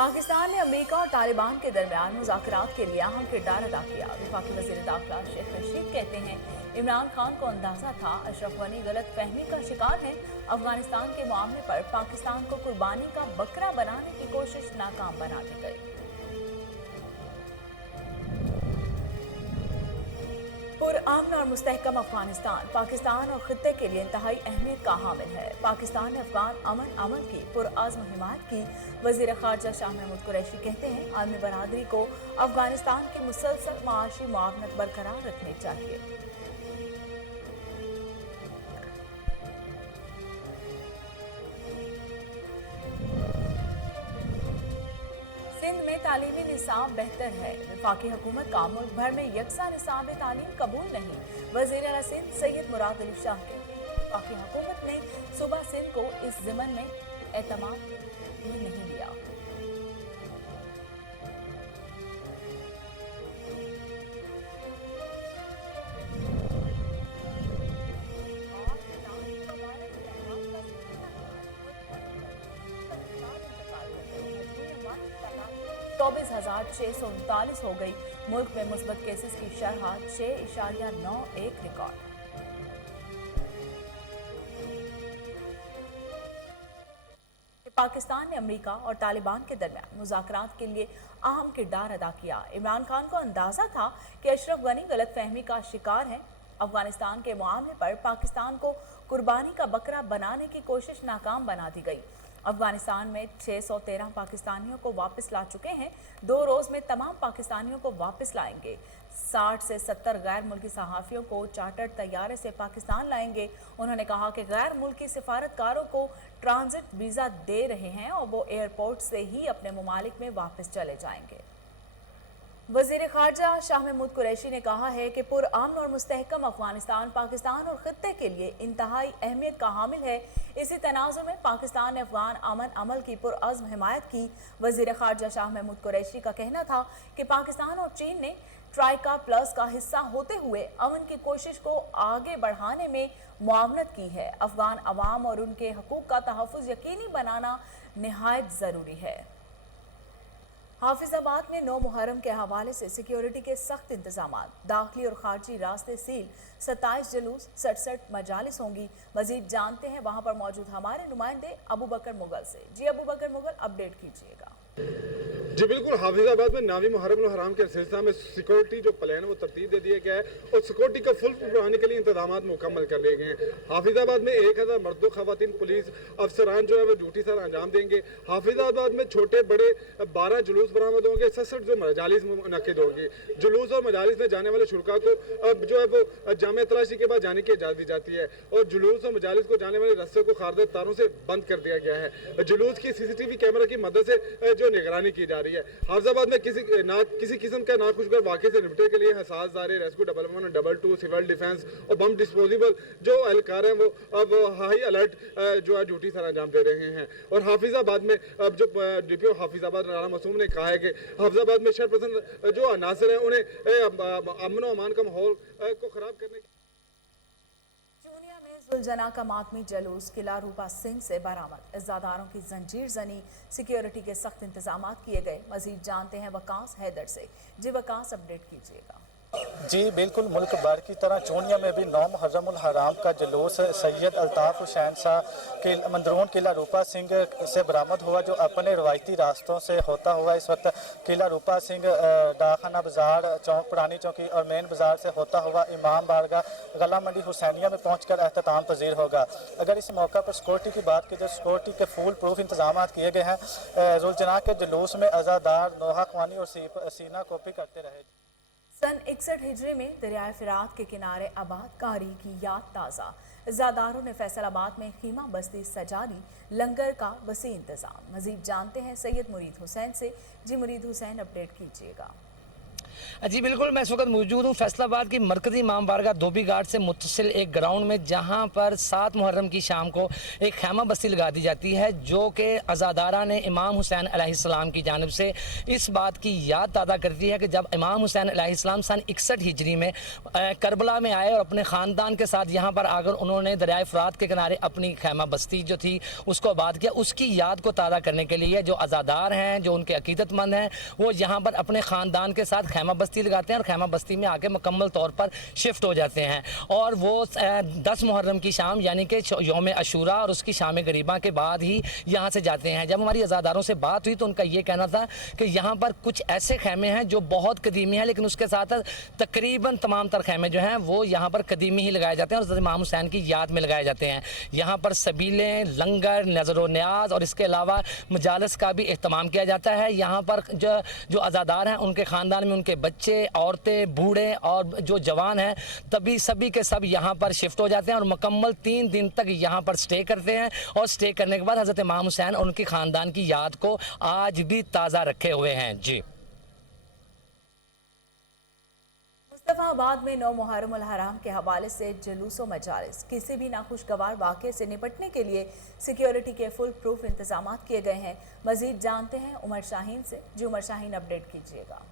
पाकिस्तान ने अमेरिका और तालिबान के दरमियान मुज़ाकरात के लिए अहम किरदार अदा किया। वफाकी वज़ीर दाखिला शेख रशीद कहते हैं, इमरान खान को अंदाजा था अशरफ गनी गलत फहमी का शिकार है। अफगानिस्तान के मामले पर पाकिस्तान को कुर्बानी का बकरा बनाने की कोशिश नाकाम बना दी गई। पुरअमन और मुस्तहकम अफगानिस्तान पाकिस्तान और खित्ते के लिए इंतहाई अहमियत का हामिल है। पाकिस्तान ने अफगान अमन अमल की पुरअज़्म हिमायत की। वज़ीर ख़ारजा शाह महमूद कुरैशी कहते हैं, आलमी बरादरी को अफगानिस्तान की मुसलसल माशी मुआवनत बरकरार रखनी चाहिए। सिंध में तालीमी निसाब बेहतर है। वफाकी हुकूमत का मुल्क भर में यकसा निसाब तालीम कबूल नहीं। वज़ीर आला सिंध सैयद मुराद अली शाह कहते हैं, वफाकी हुकूमत ने सूबा सिंध को इस ज़िमन में एतमाद में नहीं लिया। तो 24,639 हो गई। मुल्क में मुस्बत केसेस की शरह 6.91 रिकॉर्ड। पाकिस्तान ने अमेरिका और तालिबान के दरमियान मुज़ाकरात के लिए अहम किरदार अदा किया। इमरान खान को अंदाजा था कि अशरफ गनी गलत फहमी का शिकार है। अफगानिस्तान के मामले पर पाकिस्तान को कुर्बानी का बकरा बनाने की कोशिश नाकाम बना दी गई। अफगानिस्तान में 613 पाकिस्तानियों को वापस ला चुके हैं। 2 रोज़ में तमाम पाकिस्तानियों को वापस लाएंगे। 60 से 70 गैर मुल्की सहाफ़ियों को चार्टर्ड तैयारे से पाकिस्तान लाएंगे। उन्होंने कहा कि गैर मुल्की सिफारतकारों को ट्रांजिट वीज़ा दे रहे हैं और वो एयरपोर्ट से ही अपने ममालिक में वापस चले जाएंगे। वज़ीर ख़ारजा शाह महमूद कुरैशी ने कहा है कि पुरअमन और मुस्तहकम अफगानिस्तान पाकिस्तान और खित्ते के लिए इंतहाई अहमियत का हामिल है। इसी तनाज़ुर में पाकिस्तान ने अफगान अमन अमल की पुरअज़्म हिमायत की। वज़ीर ख़ारजा शाह महमूद कुरैशी का कहना था कि पाकिस्तान और चीन ने ट्राइका प्लस का हिस्सा होते हुए अमन की कोशिश को आगे बढ़ाने में मुआवनत की है। अफगान अवाम और उनके हकूक़ का तहफ़्फ़ुज़ यकीनी बनाना निहायत ज़रूरी है। हाफिजाबाद में 9 मुहर्रम के हवाले से सिक्योरिटी के सख्त इंतजाम, दाखिली और खारजी रास्ते सील, 27 जुलूस, 67 मजालिस होंगी। मजीद जानते हैं वहां पर मौजूद हमारे नुमाइंदे अबू बकर मुगल से। जी अबू बकर मुगल, अपडेट कीजिएगा। जी बिल्कुल, हाफिजाबाद में 9वीं मुहर्रम हराम के सिलसिले में सिक्योरिटी जो प्लान है वो तरतीब दे दिया गया है और सिक्योरिटी का फुल बढ़ाने के लिए इंतजाम मुकम्मल कर लिए गए हैं। हाफिजाबाद में 1000 मर्द खवातीन पुलिस अफसरान जो है वो ड्यूटी सर अंजाम देंगे। हाफिजाबाद में छोटे बड़े 12 जुलूस बरामद होंगे, 67 जो मजालिस मुनक्किद होंगी। जुलूस और मजालिस में जाने वाले शुल्का को अब जो है वो जामे तलाशी के बाद जाने की इजाज़त दी जाती है और जुलूस और मजालिस को जाने वाले रस्ते को खारदा तारों से बंद कर दिया गया है। जुलूस की CCTV कैमरा की मदद से जो निगरानी की जा रही है। हाफिजाबाद में किसी किस्म का नाखुशगवार वाक़े से निपटने के लिए हसास दारे, रेस्क्यू 111 और 22, सिविल डिफेंस और बम डिस्पोजेबल जो एहलकार हैं वो अब हाई अलर्ट जो है ड्यूटी सर अंजाम दे रहे हैं। और हाफिजाबाद में अब जो DPO हाफिजाबाद राना मासूम ने कहा है कि हाफिजाबाद में शरपसंद जो अनासर हैं उन्हें अमन और अमान का माहौल को ख़राब करने की सुलझना का मातमी जलूस किला रूपा सिंह से बरामद। इज़्ज़ादारों की जंजीर जनी, सिक्योरिटी के सख्त इंतजाम किए गए। मजीद जानते हैं वकास हैदर से। जी वकास, अपडेट कीजिएगा। जी बिल्कुल, मुल्क भर की तरह चूनिया में भी 9 मुहर्रम हराम का जुलूस सैयद अल्ताफ़ हुसैन शाह के मंदरून किला रूपा सिंह से बरामद हुआ, जो अपने रवायती रास्तों से होता हुआ इस वक्त किला रूपा सिंह, डाखाना बाज़ार, पुरानी चौकी और मेन बाज़ार से होता हुआ इमाम बारगाह गला मंडी हुसैनिया में पहुंचकर एहतमाम पजीर होगा। अगर इस मौका पर सिक्योरिटी की बात की जाए, सिक्योरिटी के फुल प्रूफ इंतजाम किए गए हैं। जुलजना के जुलूस में अज़ादार नोहा ख्वानी और सीना कॉपी करते रहे। सन 61 हिजरी में दरियाए फिरात के किनारे आबाद कारी की याद ताज़ा। ज़ादारों ने फैसलाबाद में खीमा बस्ती सजा ली, लंगर का वसी इंतजाम। मजीद जानते हैं सैयद मुरीद हुसैन से। जी मुरीद हुसैन, अपडेट कीजिएगा। जी बिल्कुल, मैं इस वक्त मौजूद हूँ फैसलाबाद की मरकज़ी इमाम बारगाह धोबी घाट से मुتصل एक ग्राउंड में, जहाँ पर 7 मुहर्रम की शाम को एक खैमा बस्ती लगा दी जाती है, जो कि अज़ादारा ने इमाम हुसैन अलैहिस्सलाम की जानिब से इस बात की याद ताज़ा करती है कि जब इमाम हुसैन अलैहिस्सलाम सन 61 हिजरी में करबला में आए और अपने ख़ानदान के साथ यहाँ पर आकर उन्होंने दरियाए फ़ुरात के किनारे अपनी खैमा बस्ती जो थी उसको आबाद किया। उसकी याद को ताज़ा करने के लिए जो अज़ादार हैं, जो उनके अकीदतमंद हैं, वो यहाँ पर अपने ख़ानदान के साथ खैमा बस्ती लगाते हैं और खैमा बस्ती में आके मुकम्मल तौर पर शिफ्ट हो जाते हैं। और वो 10 मुहर्रम की शाम यानी कि यौम अशूरा और उसकी शाम गरीबा के बाद ही यहाँ से जाते हैं। जब हमारी अज़ादारों से बात हुई तो उनका ये कहना था कि यहाँ पर कुछ ऐसे खैमे हैं जो बहुत कदीमी हैं, लेकिन उसके साथ तकरीबन तमाम तर खैमे जो हैं वो यहाँ पर कदीमी ही लगाए जाते हैं और हज़रत इमाम हुसैन की याद में लगाए जाते हैं। यहाँ पर सबीलें, लंगर, नज़र न्याज और इसके अलावा मजालस का भी एहतमाम किया जाता है। यहाँ पर जो अज़ादार हैं उनके ख़ानदान में उनके बच्चे, औरतें, बूढ़े और जो जवान हैं तभी सभी के सब यहाँ पर शिफ्ट हो जाते हैं और मुकम्मल 3 दिन तक यहाँ पर स्टे करते हैं। और स्टे करने के बाद हज़रत इमाम हुसैन और उनकी ख़ानदान की याद को आज भी ताज़ा रखे हुए हैं। जी मुस्तफ़ाबाद में 9 मुहर्रम उल हराम के हवाले से जुलूस व मजालिस, किसी भी नाखुशगवार वाक़े से निपटने के लिए सिक्योरिटी के फुल प्रूफ इंतजाम किए गए हैं। मज़ीद जानते हैं उमर शाहीन से। जी उमर शाहीन, अपडेट कीजिएगा।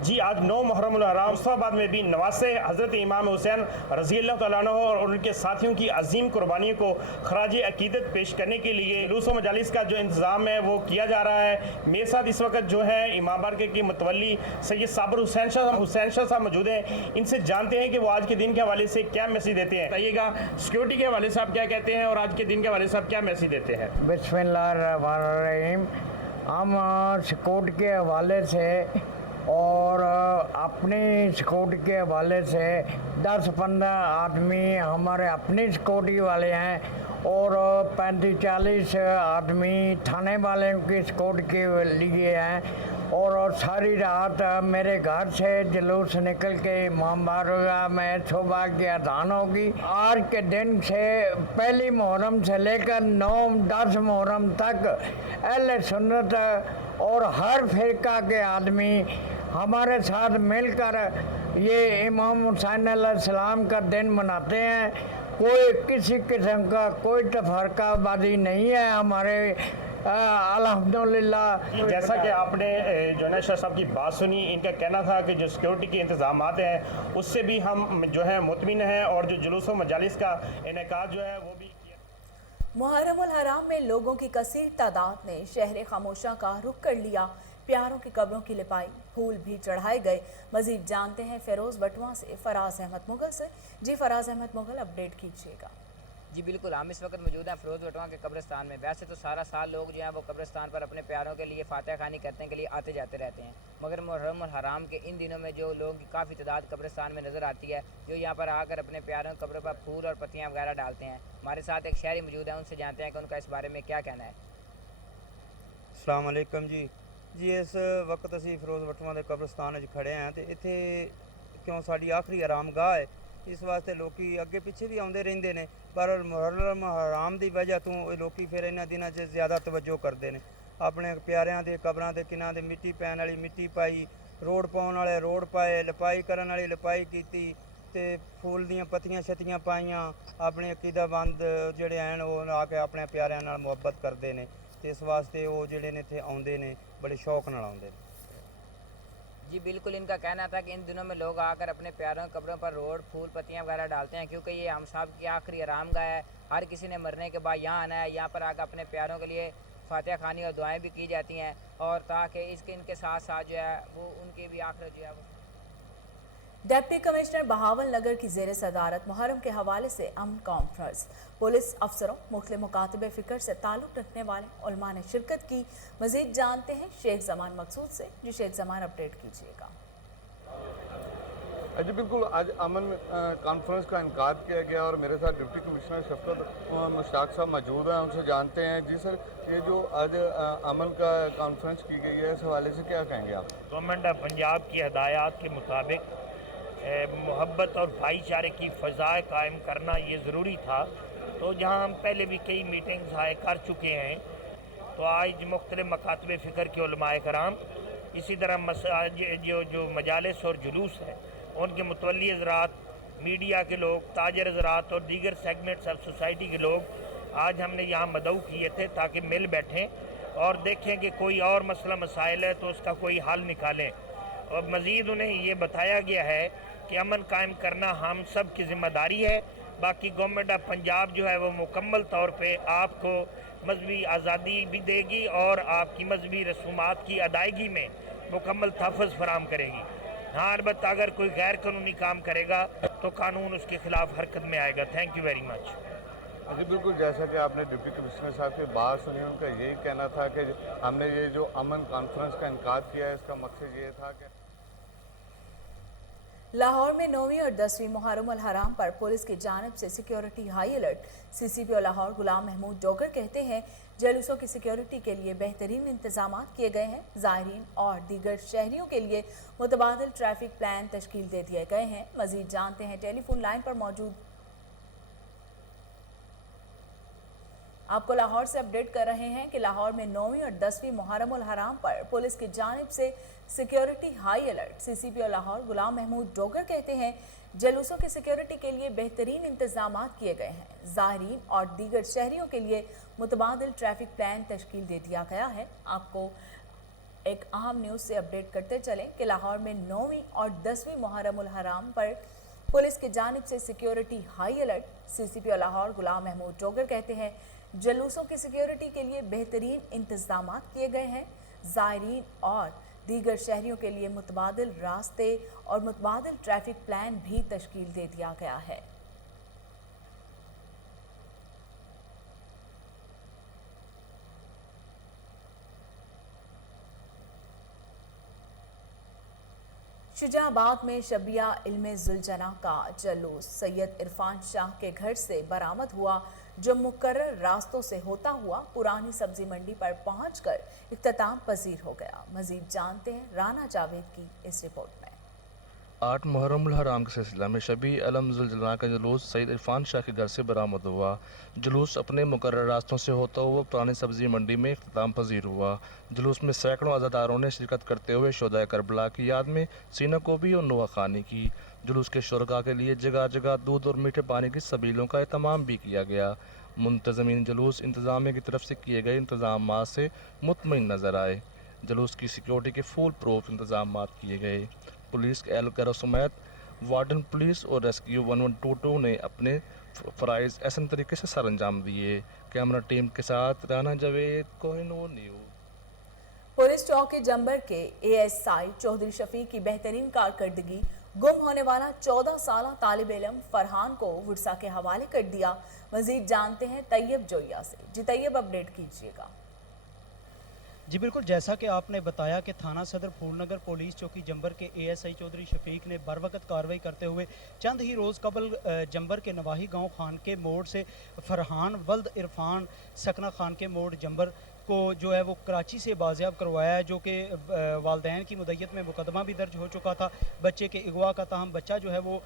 जी आज 9 मुहर्रम उल हराम मुस्तफ़ाबाद में भी नवासे हज़रत इमाम हुसैन रज़ी अल्लाह तआला अन्हु और उनके साथियों की अजीम कुर्बानियों को खराज अकीदत पेश करने के लिए जुलूस व मजालिस का जो इंतज़ाम है वो किया जा रहा है। मेरे साथ इस वक्त जो है इमाम बारगाह की मुतवल्ली सैयद साबिर हुसैन शाह साहब मौजूद हैं। इनसे जानते हैं कि वो आज के दिन के हवाले से क्या मैसेज देते हैं। बताइएगा, सिक्योरिटी के हवाले से आप क्या कहते हैं और आज के दिन के हवाले से आप क्या मैसेज देते हैं? बिस्मिल्लाहिर्रहमानिर्रहीम। हम सिक्योरिटी के हवाले से और अपनी सिक्योरिटी के हवाले से 10-15 आदमी हमारे अपनी सिक्योरिटी वाले हैं और 35-40 आदमी थाने वाले की सिक्योरिटी के लिए हैं। और सारी रात मेरे घर से जुलूस निकल के इमाम बारगाह में सुबह की अज़ान होगी। आज के दिन से पहली मुहर्रम से लेकर 9-10 मुहर्रम तक अहले सुन्नत और हर फ़िरका के आदमी हमारे साथ मिलकर ये इमाम हुसैन अलैहिस्सलाम का दिन मनाते हैं। कोई किसी किस्म का कोई तफरकाबाजी नहीं है हमारे अल्हम्दुलिल्लाह। जैसा कि आपने जो है शाह साहब की बात सुनी, इनका कहना था कि जो सिक्योरिटी के इंतजाम हैं उससे भी हम जो है मुतमिन हैं और जो जुलूस व मजालिस का इनेकाद जो है वो भी। मुहर्रम उल हराम में लोगों की कसीर तादाद ने शहर खामोशा का रुख कर लिया। प्यारों की कब्रों की लिपाई, फूल भी चढ़ाए गए। मजीद जानते हैं फेरोज़ बटवा से फराज अहमद मुगल से। जी फराज अहमद मुगल, अपडेट कीजिएगा। जी बिल्कुल, हम इस वक्त मौजूद हैं फिरोज़ बटवा के कब्रिस्तान में। वैसे तो सारा साल लोग जो हैं वो कब्रिस्तान पर अपने प्यारों के लिए फातिहा खानी करने के लिए आते जाते रहते हैं, मगर मुहर्रम और हराम के इन दिनों में जो लोगों की काफ़ी तादाद कब्रिस्तान में नज़र आती है, जो यहाँ पर आकर अपने प्यारों की कब्रों पर फूल और पत्तियाँ वगैरह डालते हैं। हमारे साथ एक शहरी मौजूद है, उनसे जानते हैं कि उनका इस बारे में क्या कहना है। अस्सलाम वालेकुम जी। इस वक्त असी फिरोज़ बटवा के कब्रिस्तान खड़े हैं तो इत्थे क्यों साड़ी आखिरी आरामगाह है, इस वास्ते लोकी अगे पिछे भी आते रहते हैं, पर मुहर्रम हराम की वजह तो लोग फिर इन्होंने दिनों से ज़्यादा तवज्जो करते हैं। अपने प्यारियां दे कब्रां दे किनां दे मिट्टी पैन वाली मिट्टी पाई, रोड पाउण वाले रोड पाए, लिपाई करन वाली लिपाई कीती ते फूल दियां पत्तियां छत्तियां पाइयां। अपने अकीदाबंद जिहड़े हैं वो आके अपने प्यारियां नाल मुहब्बत करते हैं, तो इस वास्ते वो जिहड़े ने इत्थे आउंदे ने बड़े शौक नाल आउंदे ने। जी बिल्कुल, इनका कहना था कि इन दिनों में लोग आकर अपने प्यारों कब्रों पर रोड फूल पत्तियां वगैरह डालते हैं, क्योंकि ये हम साहब की आखिरी आरामगाह है। हर किसी ने मरने के बाद यहाँ आना है, यहाँ पर आकर अपने प्यारों के लिए फातिहा खानी और दुआएं भी की जाती हैं, और ताकि इनके साथ साथ जो है वो उनकी भी आखिर जो है वो। डिप्टी कमिश्नर बहावल नगर की ज़ेर सदारत मुहर्रम के हवाले से अमन कॉन्फ्रेंस, पुलिस अफसरों, मुख्तलिफ मुकातबे फ़िक्र से ताल्लुक़ रखने वाले उलमा ने शिरकत की। मज़ीद जानते हैं शेख ज़मान मकसूद से। जी शेख ज़मान, अपडेट कीजिएगा। जी बिल्कुल, आज अमन कॉन्फ्रेंस का इनकाद किया गया और मेरे साथ डिप्टी कमिश्नर शफकत मुश्ताक साहब मौजूद हैं, उनसे जानते हैं। जी सर, ये जो आज अमन का कॉन्फ्रेंस की गई है, इस हवाले से क्या कहेंगे आप? गवर्नमेंट ऑफ पंजाब की हदायत के मुताबिक मोहब्बत और भाईचारे की फ़ज़ा कायम करना ये ज़रूरी था। तो जहाँ हम पहले भी कई मीटिंग्स कर चुके हैं, तो आज मुख्तलिफ मकातबे फ़िक्र के उलमाए कराम इसी तरह जो मजालिस और जुलूस है उनके मुतवल्ली हज़रात, मीडिया के लोग, ताजर हज़रात और दीगर सेगमेंट्स ऑफ सोसाइटी के लोग आज हमने यहाँ मदऊ किए थे ताकि मिल बैठें और देखें कि कोई और मसला मसाइल है तो उसका कोई हल निकालें। और मज़ीद उन्हें ये बताया गया है कि अमन कायम करना हम सब की ज़िम्मेदारी है। बाकी गवर्नमेंट ऑफ पंजाब जो है वो मुकम्मल तौर पे आपको मजहबी आज़ादी भी देगी और आपकी मजहबी रसूमात की अदायगी में मुकम्मल तहफ़्फ़ुज़ फराहम करेगी। हाँ, अलबत्ता अगर कोई गैर कानूनी काम करेगा तो कानून उसके खिलाफ हरकत में आएगा। Thank you very much. जी बिल्कुल, जैसा कि आपने डिप्टी कमिश्नर साहब की बात सुनी, उनका यही कहना था कि हमने ये जो अमन कॉन्फ्रेंस का इनकाद किया है, इसका मकसद ये था कि लाहौर में 9वीं और 10वीं मुहर्रम अल हराम पर पुलिस की जानिब से security high alert. CCP Lahore Ghulam Mahmood Dogar कहते हैं जुलूसों की सिक्योरिटी के लिए बेहतरीन इंतजाम किए गए हैं। ज़ायरीन और दीगर शहरियों के लिए मुतबादिल ट्रैफिक प्लान तश्कील दे दिए गए हैं। मजीद जानते हैं टेलीफोन लाइन पर मौजूद, आपको लाहौर से अपडेट कर रहे हैं कि लाहौर में 9वीं और 10वीं मुहर्रम उल हराम पर पुलिस की जानिब से security high alert. CCP Lahore Ghulam Mahmood Dogar कहते हैं जुलूसों की सिक्योरिटी के लिए बेहतरीन इंतजाम किए गए हैं। ज़ायरीन और दीगर शहरियों के लिए मुतबादिल ट्रैफिक प्लान तश्कील दे दिया गया है। आपको एक अहम न्यूज़ से अपडेट करते चलें कि लाहौर में 9वीं और 10वीं मुहर्रम उल हराम पर पुलिस की जानिब से security high alert. CCP Lahore Ghulam Mahmood Dogar कहते हैं जुलूसों की सिक्योरिटी के लिए बेहतरीन इंतजाम किए गए हैं। ज़ायरीन और दीगर शहरियों के लिए मुतबादिल रास्ते और मुतबादिल ट्रैफिक प्लान भी तश्कील दे दिया गया है। शुजाबाद में शबिया इल्मे जुलजना का जुलूस सैयद इरफान शाह के घर से बरामद हुआ, जो मुकर्रर रास्तों से होता हुआ पुरानी सब्जी मंडी पर पहुंचकर इख्तिताम पजीर हो गया। मजीद जानते हैं राना जावेद की इस रिपोर्ट में। 8 मुहर्रम उल हराम के सिलसिला में शबी अलम जुलजना का जुलूस सैयद इरफान शाह के घर से बरामद हुआ। जुलूस अपने मुकर्रर रास्तों से होता हुआ पुरानी सब्जी मंडी में इख्तिताम पजीर हुआ। जुलूस में सैकड़ों अज़ादारों ने शिरकत करते हुए शोदा करबला की याद में सीना कोबी और नुआ खानी की। जुलूस के शुरका के लिए जगह जगह दूध और मीठे पानी की सबीलों का एहतमाम भी किया गया। मुंतज़मीन जुलूस इंतज़ामिया की तरफ से किए गए इंतजाम से मुतमईन नज़र आए। जुलूस की सिक्योरिटी के फुल प्रूफ इंतजाम किए गए। पुलिस के एहलकारों समेत वार्डन पुलिस और रेस्क्यू 1122 ने अपने फ़राइज़ एहसन तरीके से सर अंजाम दिए। कैमरा टीम के साथ राना जावेद, कोहिनूर न्यूज़। पुलिस चौकी जंबर के एएसआई चौधरी शफीक की बेहतरीन कारकर्दगी गुम होने वाला 14 साल तालिब इल्म फरहान को वुड्सा के हवाले कर दिया। मजीद जानते हैं तैयब जोया से। जी तैयब, अपडेट कीजिएगा। जी बिल्कुल, जैसा कि आपने बताया कि थाना सदर फूलनगर पुलिस चौकी जंबर के एएसआई चौधरी शफीक ने बरवकत कार्रवाई करते हुए चंद ही रोज़ कबल जंबर के नवाही गांव खान के मोड़ से फरहान वल्द इरफान सकना खान के मोड़ जंबर को जो है वो कराची से बाजियाब करवाया, जो कि वालदैन की मुद्दत में मुकदमा भी दर्ज हो चुका था। बच्चे के अगवा का ताहम बच्चा जो है वो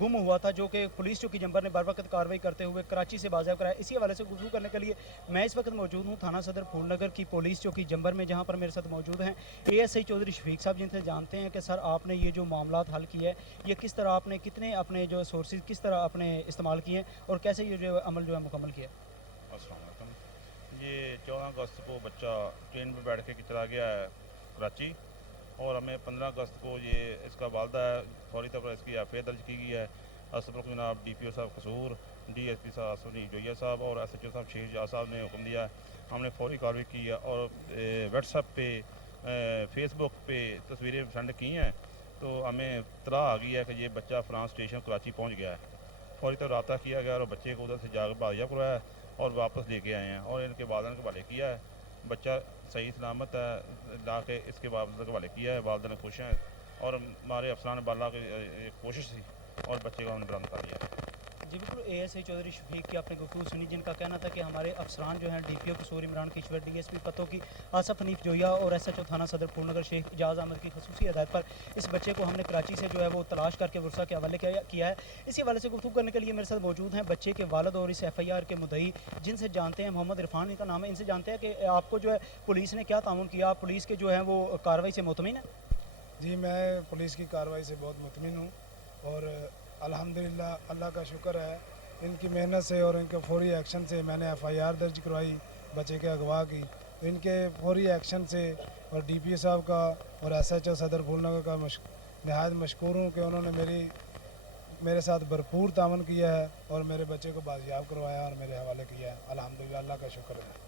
गुम हुआ था, जो कि पुलिस चौकी जंबर ने बरवकत कार्रवाई करते हुए कराची से बाजियाब कराया। इसी हवाले से गुफ्तगू करने के लिए मैं इस वक्त मौजूद हूँ थाना सदर फूलनगर की पुलिस चौकी जंबर में, जहाँ पर मेरे साथ मौजूद हैं एएसआई चौधरी शफीक साहब, जिनसे जानते हैं कि सर आपने ये जो मामला हल किया है, ये किस तरह आपने कितने अपने जो सोर्सेज किस तरह आपने इस्तेमाल किए हैं और कैसे ये जो अमल जो है मुकम्मल किया। ये 14 अगस्त को बच्चा ट्रेन में बैठ के चला गया है कराची, और हमें 15 अगस्त को ये इसका वालदा है फौरी तौर पर इसकी एफआईआर दर्ज की गई है। असफर जनाब DPO साहब कसूर, DSP साहब सुनी जोया साहब और SHO साहब शेख जा साहब ने हुक्म दिया है। हमने फौरी कार्रवाई की है और व्हाट्सएप पे फेसबुक पे तस्वीरें सेंड की हैं, तो हमें इत्तला आ गई है कि ये बच्चा फ्रांस स्टेशन कराची पहुँच गया है। फौरी तौर रब्ता किया गया और बच्चे को उधर से जाकर बाजियाब करवाया और वापस लेके आए हैं और इनके वालिदैन के हवाले किया है। बच्चा सही सलामत है, ला के इसके वालिदैन के हवाले किया है। वालिदैन खुश हैं और हमारे अफसरान बाला की कोशिश थी और बच्चे को हमने बरामद कर लिया। जी बिल्कुल ASI चौधरी शफीक की आपने गुफ्तगू सुनी, जिनका कहना था कि हमारे अफसरान जो हैं DPO कसूर इमरान किश्वर, DSP पतो की आसफ हनीफ जोया और SHO थाना सदर पूर्णनगर शेख इजाज़ अहमद की खसूसी हदायत पर इस बच्चे को हमने कराची से जो है वो तलाश करके वर्षा के हवाले किया है। इसी हवाले से गुफ्तगू करने के लिए मेरे साथ मौजूद हैं बच्चे के वालिद और इस FIR के मुद्दई, जिनसे जानते हैं, मोहम्मद इरफान इनका नाम है। इनसे जानते हैं कि आपको जो है पुलिस ने क्या तामुन किया, आप पुलिस के जो है वो कार्रवाई से मुतमिन है? जी मैं पुलिस की कार्रवाई से बहुत मुतमिन हूँ और अल्हम्दुलिल्लाह अल्लाह का शुक्र है, इनकी मेहनत से और इनके फौरी एक्शन से मैंने FIR दर्ज करवाई बच्चे के अगवा की। तो इनके फौरी एक्शन से और DPO साहब का और SHO सदर फूलनगर का नहायत मशकूर हूँ कि उन्होंने मेरे साथ भरपूर तामन किया है और मेरे बच्चे को बाजियाब करवाया और मेरे हवाले किया है। अल्हम्दुलिल्लाह अल्लाह का शुक्र है।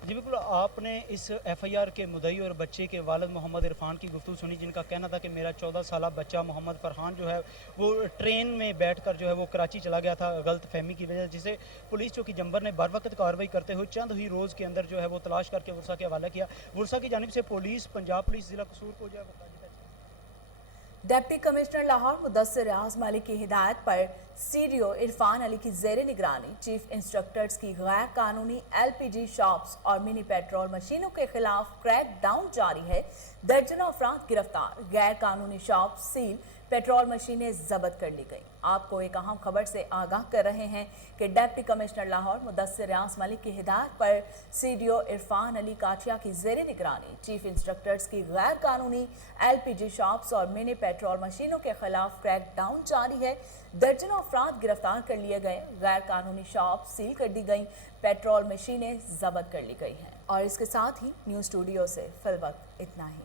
जी बिल्कुल, आपने इस FIR के मुद्दई और बच्चे के वालिद मोहम्मद इरफान की गुफ्तगू सुनी, जिनका कहना था कि मेरा 14 साला बच्चा मोहम्मद फरहान जो है वो ट्रेन में बैठकर जो है वो कराची चला गया था गलत फहमी की वजह, जिसे पुलिस चौकी जंबर ने बर वक्त कार्रवाई करते हुए चंद ही रोज़ के अंदर जो है वो तलाश करके वर्षा के हवाले किया। वर्षा की जानिब से पुलिस, पंजाब पुलिस ज़िला कसूर को जो है डिप्टी कमिश्नर लाहौर मुदस्सिर आज़म अली की हिदायत पर CDO इरफान अली की ज़ेर निगरानी चीफ इंस्ट्रक्टर्स की गैर कानूनी LPG शॉप्स और मिनी पेट्रोल मशीनों के खिलाफ क्रैक डाउन जारी है। दर्जनों अफराद गिरफ्तार, गैर कानूनी शॉप सील, पेट्रोल मशीनें जब्त कर ली गई। आपको एक अहम खबर से आगाह कर रहे हैं कि डिप्टी कमिश्नर लाहौर मुदस्सिर आज़म अली की हिदायत पर CDO इरफान अली काठिया की ज़ेर निगरानी चीफ इंस्ट्रक्टर्स की गैर कानूनी LPG शॉप्स और मिनी पेट्रोल मशीनों के खिलाफ क्रैक डाउन जारी है। दर्जनों अफराद गिरफ्तार कर लिए गए, गैर कानूनी शॉप सील कर दी गई, पेट्रोल मशीनें जब्त कर ली गई हैं। और इसके साथ ही न्यूज़ स्टूडियो से फिलवक्त इतना ही।